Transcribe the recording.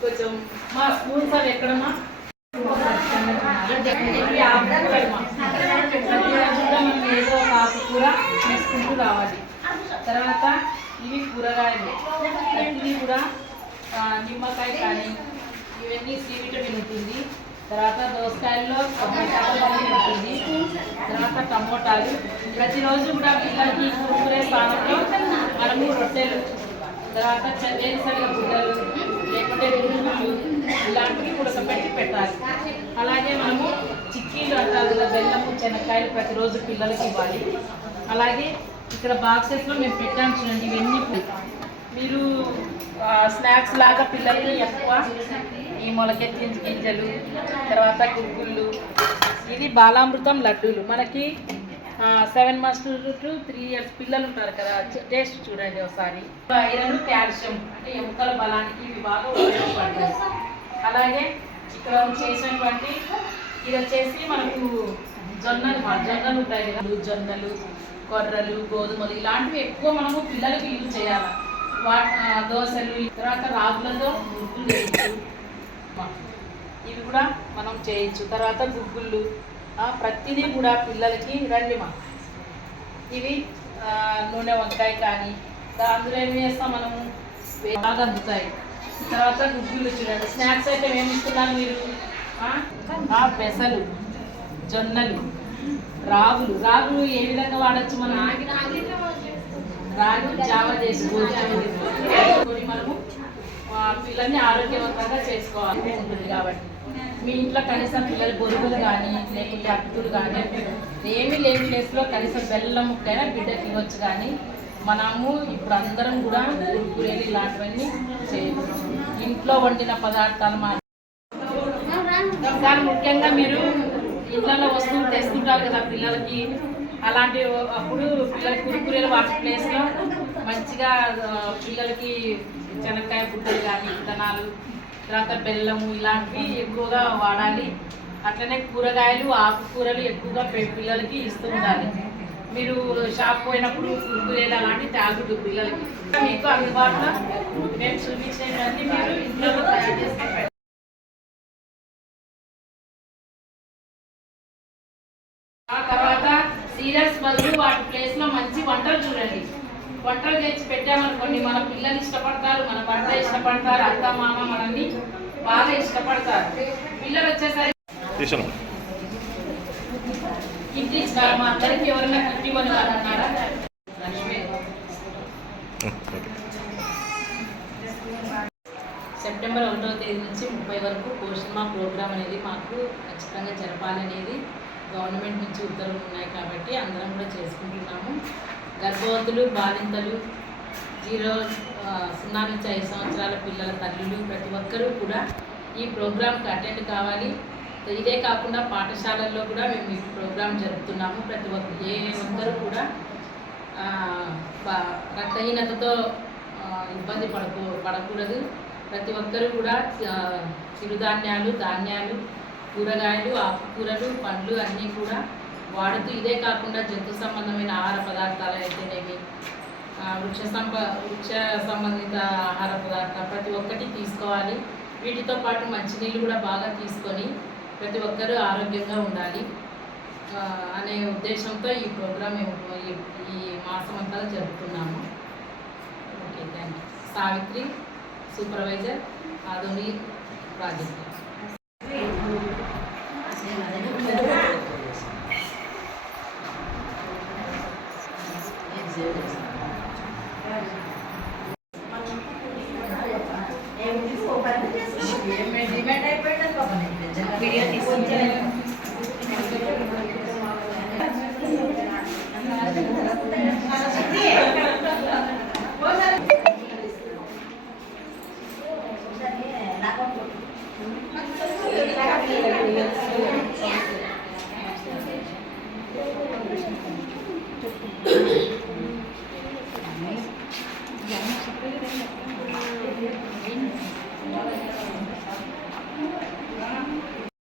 కొంచెం మా school sir ఎక్కడమ్మా? ఏదో ఒక ఆకుకూర నెక్స్ట్ రావాలి. తర్వాత ఇవి కూరగాయలు. ఇవి కూడా నిమ్మకాయ కానీ ఇవన్నీ సి విటమిన్ ఉంటుంది తర్వాత దోసకాయల్లో ఉంటుంది తర్వాత టమోటాలు. ప్రతిరోజు కూడా పిల్లలకి కూరే స్థానంలో మనము రొట్టెలు తర్వాత వేరుశనగ గుడ్డలు లేకుంటే పురుగులు ఇలాంటివి ఉడకబెట్టి పెట్టాలి. అలాగే మనము చిక్కీలు అంటారు కదా బెల్లము చెనక్కాయలు ప్రతిరోజు పిల్లలకి ఇవ్వాలి. అలాగే ఇక్కడ బాక్సెస్లో మేము పెట్టాము చూడండి ఇవన్నీ మీరు స్నాక్స్ లాగా పిల్లలకి ఎక్కువ ఈ మొలకెత్తిన గింజలు తర్వాత గుగ్గుళ్ళు ఇది బాలామృతం లడ్డూలు. మనకి seven months to three years పిల్లలు ఉంటారు కదా టేస్ట్ చూడండి ఒకసారి. ఐరన్ కాల్షియం అంటే ఎముకల బలానికి ఇవి బాగా ఉపయోగపడతాయి. అలాగే ఇక్కడ చేసినటువంటి ఇది వచ్చేసి మనకు జొన్నలు జొన్నలు ఉంటాయి కదా జొన్నలు కొర్రలు గోధుమలు ఇలాంటివి ఎక్కువ మనము పిల్లలకి యూజ్ చేయాలి. వా దోశలు తర్వాత రాగులతో ముగ్గులు చేయొచ్చు ఇవి కూడా మనం చేయొచ్చు. తర్వాత గుగ్గుళ్ళు ప్రతిదీ కూడా పిల్లలకి రండి మా ఇవి నూనె వంకాయ కానీ అందులో ఏం చేస్తాం మనము? బాగా అందుతాయి. తర్వాత గుగ్గులు చూడండి. స్నాక్స్ అయితే ఏమి ఇస్తున్నారు మీరు? ఆ? పెసలు జొన్నలు రాగులు. రాగులు ఏ విధంగా వాడచ్చు మనం? రాగి జావ చేసుకోవచ్చు మనము పిల్లల్ని ఆరోగ్యవంతంగా చేసుకోవాలి. ఉంటుంది కాబట్టి. మీ ఇంట్లో కనీసం పిల్లలు బొరుగులు కానీ లేకుంటే అట్టులు కానీ ఏమీ లేని ప్లేస్లో కనీసం బెల్లం ముక్కైనా బిడ్డకి ఇవ్వచ్చు కానీ మనము ఇప్పుడు అందరం కూడా కురుకురేలు ఇలాంటివన్నీ చేయవచ్చు ఇంట్లో వండిన పదార్థాలు మా కానీ ముఖ్యంగా మీరు ఇళ్ళలో వస్తువులు తెస్తుంటారు కదా పిల్లలకి అలాంటి అప్పుడు పిల్లలకి కురుకురేలు వాటి ప్లేస్లో మంచిగా పిల్లలకి చెనక్కాయ బుట్టలు కానీ విత్తనాలు తర్వాత బెల్లము ఇలాంటివి ఎక్కువగా వాడాలి. అట్లనే కూరగాయలు ఆకుకూరలు ఎక్కువగా పె- పిల్లలకి ఇస్తూ ఉండాలి. మీరు షాప్ పోయినప్పుడు కురుకురేలు అలాంటివి తాగుడు పిల్లలకి. మీకు అందుబాటులో మేము చూపించేదాన్ని మీరు ఇంట్లో తయారు చేసుకొని ఆ తర్వాత సీరియల్స్ బదులు వాటి ప్లేస్లో మంచి వంటలు చూడండి. వంటలు తెచ్చి పెట్టామనుకోండి మన పిల్లలు ఇష్టపడతారు మన భర్త ఇష్టపడతారు అత్త మామ మనల్ని బాగా ఇష్టపడతారు. పిల్లలు వచ్చేసరికి గిఫ్ట్ ఇచ్చినారు మా అందరికి ఎవరైనా గిఫ్ట్ ఇవ్వని వాళ్ళు అన్నారా లక్ష్మి. సెప్టెంబర్ ఒకటో తేదీ నుంచి ముప్పై వరకు పోషణ ప్రోగ్రామ్ అనేది మాకు ఖచ్చితంగా జరపాలనేది గవర్నమెంట్ నుంచి ఉత్తర్వులు ఉన్నాయి కాబట్టి అందరం కూడా చేసుకుంటున్నాము. గర్భవతులు బాలింతలు జీరో సున్నా నుంచి ఐదు సంవత్సరాల పిల్లల తల్లులు ప్రతి ఒక్కరూ కూడా ఈ ప్రోగ్రాంకి అటెండ్ కావాలి. ఇదే కాకుండా పాఠశాలల్లో కూడా మేము ఈ ప్రోగ్రాం జరుపుతున్నాము. ప్రతి ఒక్క ఏ ఒక్కరూ కూడా రక్తహీనతతో ఇబ్బంది పడకూ పడకూడదు. ప్రతి ఒక్కరూ కూడా చిరుధాన్యాలు ధాన్యాలు కూరగాయలు ఆకుకూరలు పండ్లు అన్నీ కూడా వాడుతూ ఇదే కాకుండా జంతు సంబంధమైన ఆహార పదార్థాలు అయితేనేవి వృక్ష సంప వృక్ష సంబంధిత ఆహార పదార్థాలు ప్రతి ఒక్కటి తీసుకోవాలి. వీటితో పాటు మంచినీళ్ళు కూడా బాగా తీసుకొని ప్రతి ఒక్కరూ ఆరోగ్యంగా ఉండాలి. అనే ఉద్దేశంతో ఈ ప్రోగ్రామ్ మేము ఈ- ఈ మాసం అంతా జరుపుతున్నాము okay thank you Savitri supervisor Adoni project. 嗯。